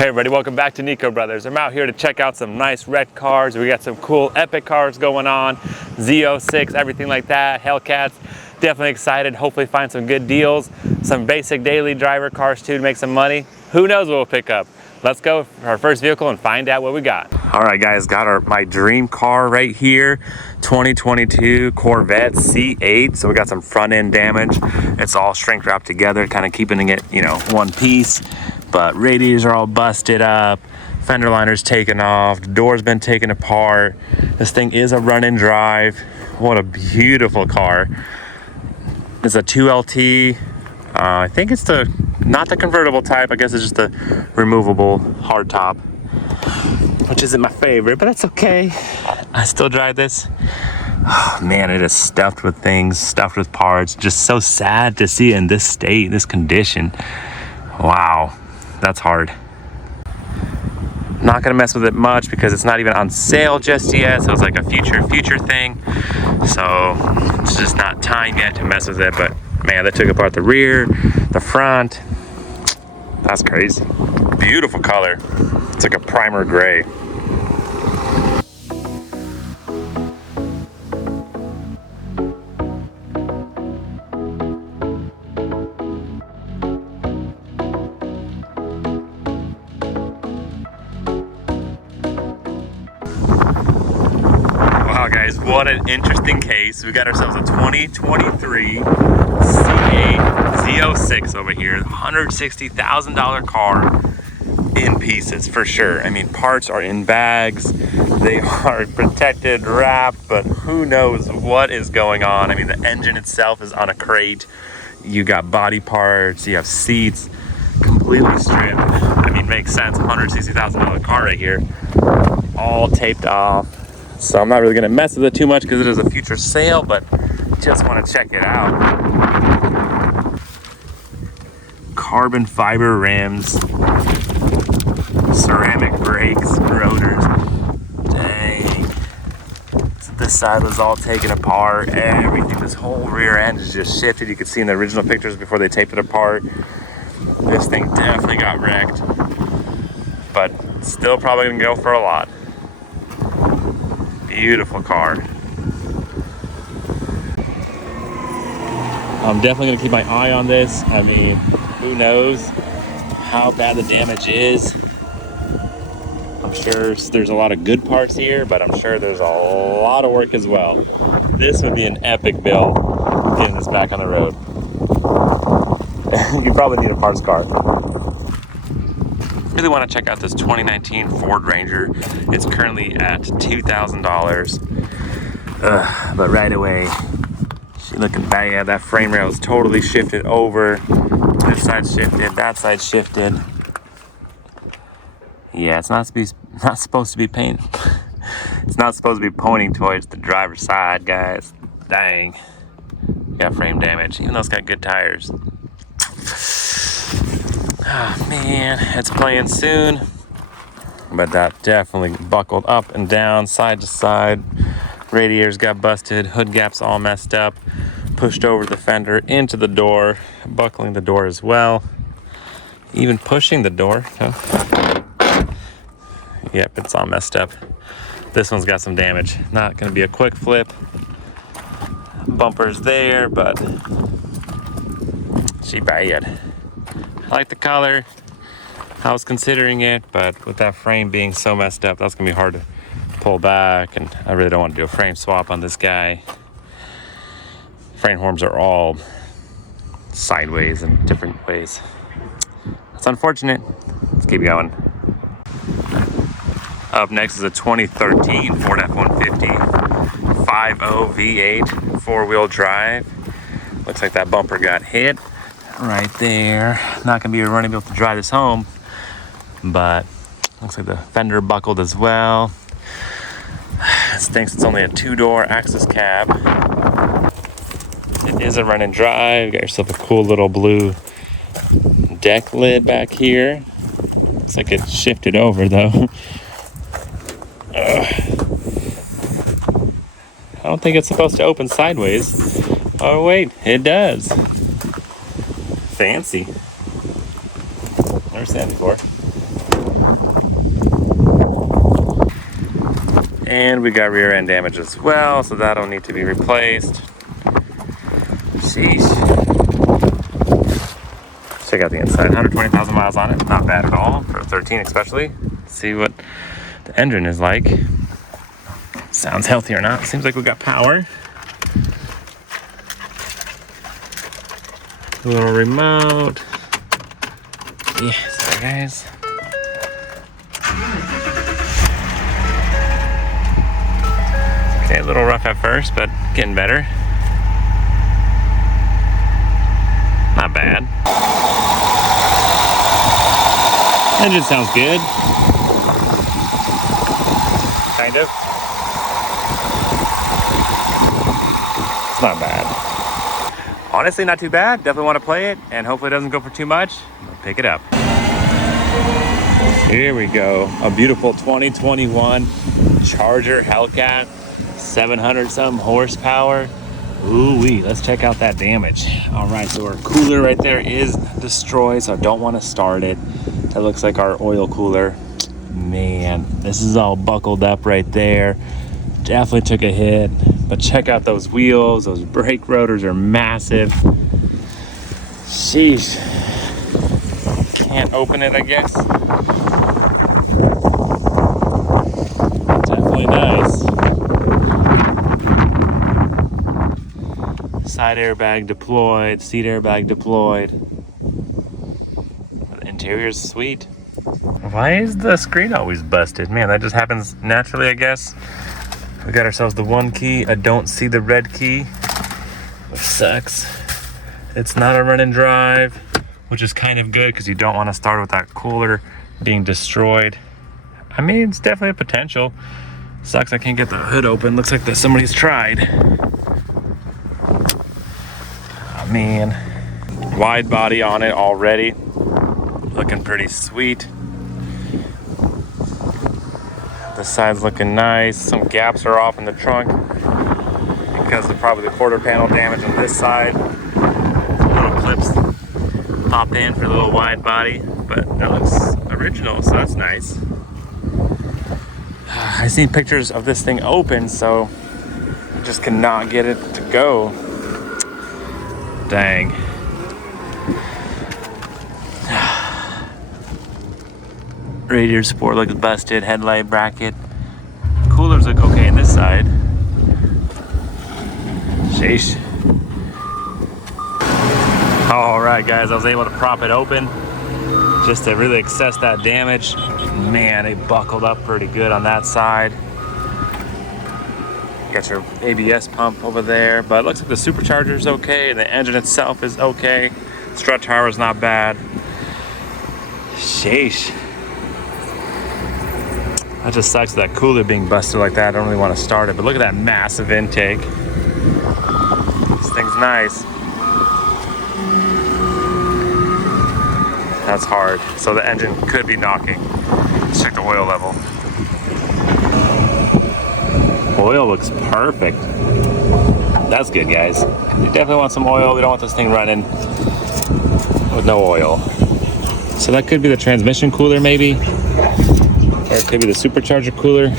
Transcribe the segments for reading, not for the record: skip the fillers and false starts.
Hey everybody, welcome back to Nico Brothers. I'm out here to check out some nice red cars. We got some cool epic cars going on, Z06, everything like that, Hellcats. Definitely excited, hopefully find some good deals, some basic daily driver cars too to make some money. Who knows what we'll pick up. Let's go for our first vehicle and find out what we got. All right guys, got my dream car right here, 2022 Corvette C8. So we got some front end damage. It's all shrink wrapped together, kind of keeping it, one piece. But radiators are all busted up, fender liner's taken off, the door's been taken apart. This thing is a run and drive. What a beautiful car. It's a 2LT. I think it's not the convertible type. I guess it's just the removable hardtop, which isn't my favorite, but that's okay. I still drive this. Oh, man, it is stuffed with things, stuffed with parts. Just so sad to see it in this state, this condition. Wow. That's hard. Not gonna mess with it much because it's not even on sale just yet, so it's like a future thing. So it's just not time yet to mess with it, but man, they took apart the rear, the front. That's crazy. Beautiful color. It's like a primer gray. Guys, what an interesting case. We got ourselves a 2023 C8 Z06 over here, $160,000 car in pieces for sure. I mean, parts are in bags, they are protected, wrapped, but who knows what is going on. I mean, the engine itself is on a crate. You got body parts, you have seats completely stripped. I mean, makes sense. $160,000 car right here, all taped off. So I'm not really gonna mess with it too much because it is a future sale, but just want to check it out. Carbon fiber rims, ceramic brakes, rotors. Dang. So this side was all taken apart. Everything, this whole rear end is just shifted. You could see in the original pictures before they taped it apart. This thing definitely got wrecked, but still probably gonna go for a lot. Beautiful car. I'm definitely gonna keep my eye on this. I mean, who knows how bad the damage is. I'm sure there's a lot of good parts here, but I'm sure there's a lot of work as well. This would be an epic bill getting this back on the road. You probably need a parts car. Really want to check out this 2019 Ford Ranger. It's currently at $2,000. But right away, she looking bad. Yeah, that frame rail is totally shifted over. This side shifted, that side shifted. Yeah, it's not supposed to be painted. It's not supposed to be pointing towards the driver's side, guys. Dang. Got frame damage, even though it's got good tires. Oh man, it's playing soon. But that definitely buckled up and down, side to side. Radiators got busted, hood gaps all messed up. Pushed over the fender into the door, buckling the door as well. Even pushing the door. Yep, it's all messed up. This one's got some damage. Not gonna be a quick flip. Bumper's there, but she bad. I like the color. I was considering it, but with that frame being so messed up, that's gonna be hard to pull back, and I really don't want to do a frame swap on this guy. Frame horns are all sideways in different ways. That's unfortunate. Let's keep going. Up next is a 2013 Ford F-150 5.0 V8 4-wheel drive. Looks like that bumper got hit right there. Not gonna be running able to drive this home, but looks like the fender buckled as well. This thinks it's only a 2-door access cab. It is a run and drive. Got yourself a cool little blue deck lid back here. Looks like it shifted over though. I don't think it's supposed to open sideways. Oh wait, it does. Fancy. Never seen that before. And we got rear end damage as well, so that'll need to be replaced. Sheesh. Check out the inside, 120,000 miles on it. Not bad at all, for a 13 especially. Let's see what the engine is like. Sounds healthy or not. Seems like we got power. A little remote. Yeah, sorry guys. Okay, a little rough at first, but getting better. Not bad. Engine sounds good. Kind of. It's not bad. Honestly, not too bad. Definitely want to play it, and hopefully it doesn't go for too much. I'll pick it up. Here we go. A beautiful 2021 Charger Hellcat, 700 some horsepower. Ooh-wee, let's check out that damage. All right, so our cooler right there is destroyed, so I don't want to start it. That looks like our oil cooler. Man, this is all buckled up right there. Definitely took a hit, but check out those wheels. Those brake rotors are massive. Sheesh. Can't open it, I guess. Definitely nice. Side airbag deployed, seat airbag deployed. The interior's sweet. Why is the screen always busted? Man, that just happens naturally, I guess. We got ourselves the one key. I don't see the red key, which sucks. It's not a run and drive, which is kind of good because you don't want to start with that cooler being destroyed. I mean, it's definitely a potential. Sucks I can't get the hood open. Looks like that somebody's tried. Oh, man. Wide body on it already. Looking pretty sweet. The side's looking nice. Some gaps are off in the trunk because of probably the quarter panel damage on this side. Little clips popped in for a little wide body, but that looks original, so that's nice. I seen pictures of this thing open, so I just cannot get it to go. Dang. Radiator support looks busted, headlight bracket. Coolers look okay on this side. Sheesh. Alright guys, I was able to prop it open just to really assess that damage. Man, it buckled up pretty good on that side. Got your ABS pump over there, but it looks like the supercharger is okay, and the engine itself is okay. Strut tower is not bad. Sheesh. That just sucks, that cooler being busted like that. I don't really want to start it, but look at that massive intake. This thing's nice. That's hard. So the engine could be knocking. Let's check the oil level. Oil looks perfect. That's good, guys. You definitely want some oil. We don't want this thing running with no oil. So that could be the transmission cooler maybe. Or it could be the supercharger cooler.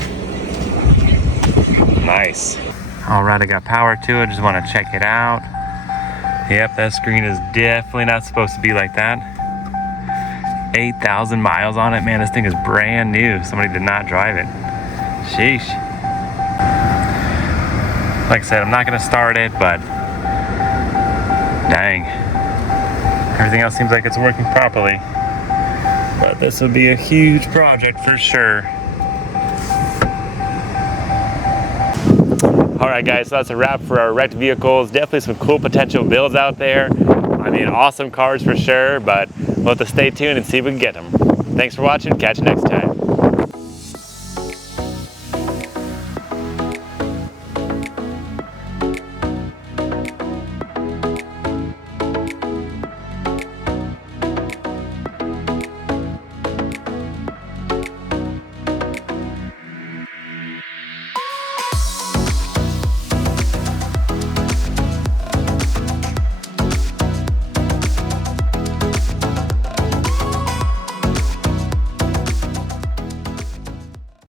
Nice. All right, I got power to it. Just want to check it out. Yep, that screen is definitely not supposed to be like that. 8,000 miles on it. Man, this thing is brand new. Somebody did not drive it. Sheesh. Like I said, I'm not going to start it, but dang. Everything else seems like it's working properly. But this would be a huge project for sure. All right, guys, so that's a wrap for our wrecked vehicles. Definitely some cool potential builds out there. I mean, awesome cars for sure, but we'll have to stay tuned and see if we can get them. Thanks for watching. Catch you next time.